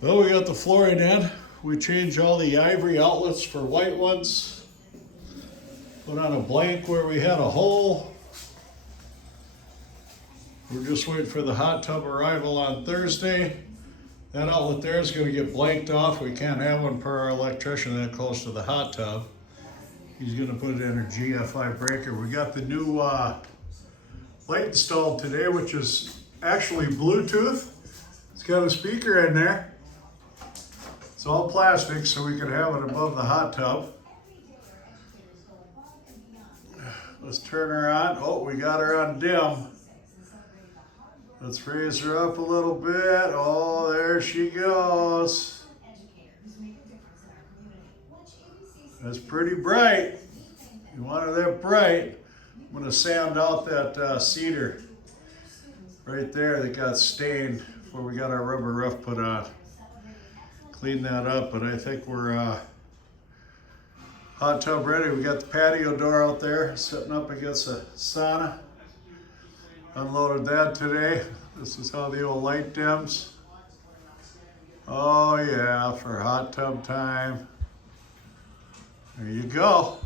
Well, we got the flooring in. We changed all the ivory outlets for white ones. Put on a blank where we had a hole. We're just waiting for the hot tub arrival on Thursday. That outlet there is going to get blanked off. We can't have one per our electrician that close to the hot tub. He's going to put it in a GFI breaker. We got the new light installed today, which is actually Bluetooth. It's got a speaker in there. It's all plastic, so we can have it above the hot tub. Let's turn her on. Oh, we got her on dim. Let's raise her up a little bit. Oh, there she goes. That's pretty bright. You want her that bright. I'm going to sand out that cedar right there that got stained before we got our rubber roof put on. Clean that up, but I think we're hot tub ready. We got the patio door out there sitting up against a sauna. Unloaded that today. This is how the old light dims. Oh yeah, for hot tub time. There you go.